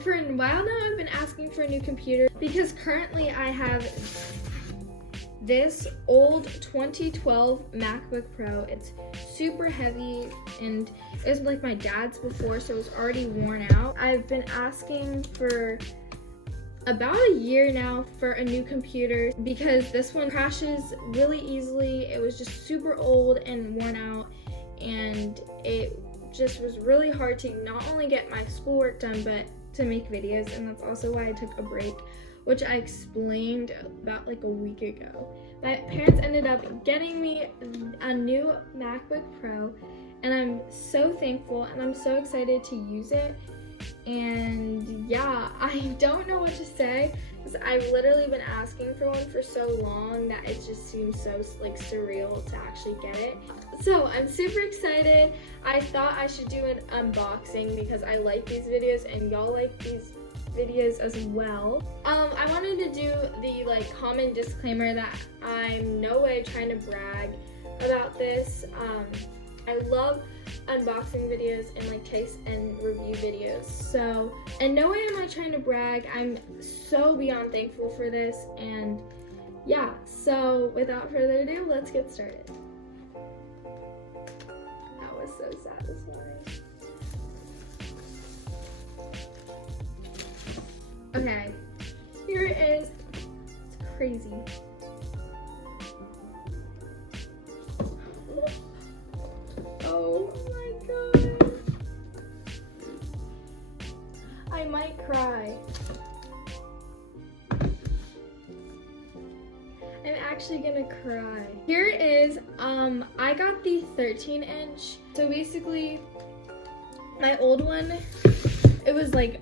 For a while now, I've been asking for a new computer because currently I have this old 2012 MacBook Pro. It's super heavy and it was like my dad's before, so it was already worn out. I've been asking for about a year now for a new computer because this one crashes really easily. It was just super old and worn out, and it just was really hard to not only get my schoolwork done but to make videos, and that's also why I took a break, which I explained about like a week ago. My parents ended up getting me a new MacBook Pro, and I'm so thankful and I'm so excited to use it. And yeah, I don't know what to say because I've literally been asking for one for so long that it just seems so like surreal to actually get it. So I'm super excited. I thought I should do an unboxing because I like these videos and y'all like these videos as well. I wanted to do the like common disclaimer that I'm no way trying to brag about this. I love unboxing videos and like taste and review videos, so in no way am I trying to brag. I'm so beyond thankful for this, and yeah, so without further ado, let's get started. That was so satisfying. Okay, here it is. It's crazy. Oh my god. I might cry. I'm actually gonna cry. Here it is. I got the 13-inch. So basically, my old one, it was like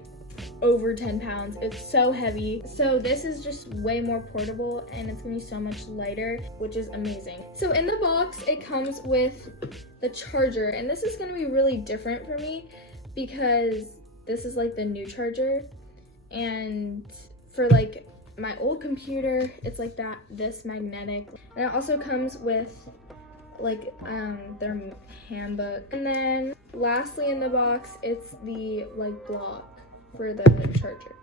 over 10 pounds. It's so heavy. So this is just way more portable and it's gonna be so much lighter, which is amazing. So in the box, it comes with the charger, and this is gonna be really different for me because this is like the new charger, and for like my old computer, it's like this magnetic. And it also comes with like their handbook. And then lastly in the box, it's the like block for the charger.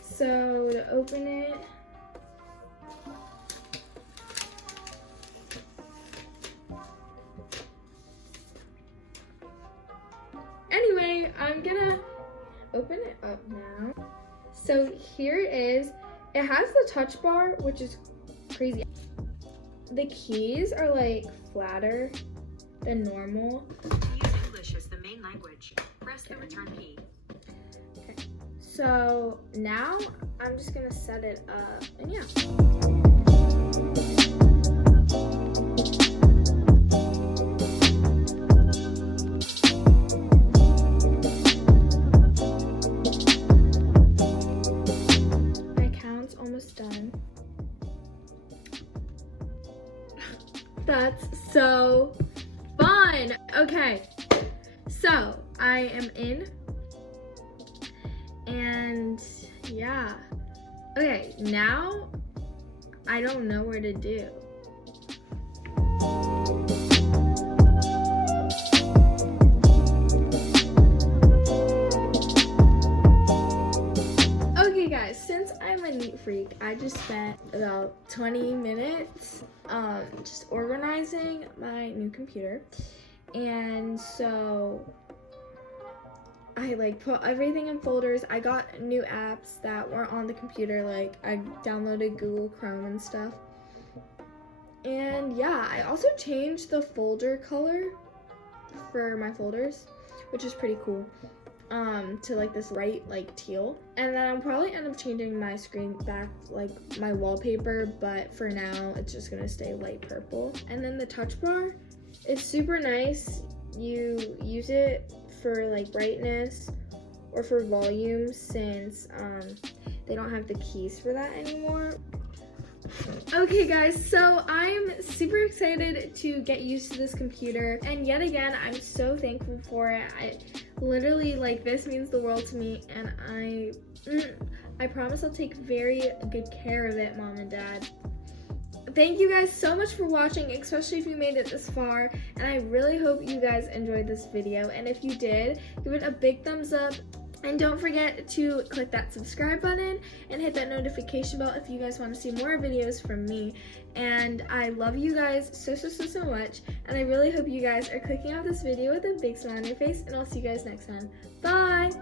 So to open it, anyway, I'm gonna open it up now. So here it is. It has the touch bar, which is crazy. The keys are like flatter than normal. Use English as the main language. Press the return key. So now I'm just gonna set it up, and yeah. My account's almost done. That's so fun. Okay, so I am in. And yeah, okay, now I don't know where to do. Okay guys, since I'm a neat freak, I just spent about 20 minutes just organizing my new computer. And so I like put everything in folders. I got new apps that weren't on the computer, like I downloaded Google Chrome and stuff. And yeah, I also changed the folder color for my folders, which is pretty cool, to like this bright like teal. And then I'll probably end up changing my screen back, like my wallpaper, but for now it's just gonna stay light purple. And then the touch bar is super nice. You use it for like brightness or for volume, since they don't have the keys for that anymore. Okay guys, so I'm super excited to get used to this computer, and yet again I'm so thankful for it. I literally, like, this means the world to me, and I promise I'll take very good care of it, Mom and Dad. Thank you guys so much for watching, especially if you made it this far, and I really hope you guys enjoyed this video. And if you did, give it a big thumbs up, And don't forget to click that subscribe button and hit that notification bell if you guys want to see more videos from me. And I love you guys so much. And I really hope you guys are clicking off this video with a big smile on your face. And I'll see you guys next time. Bye!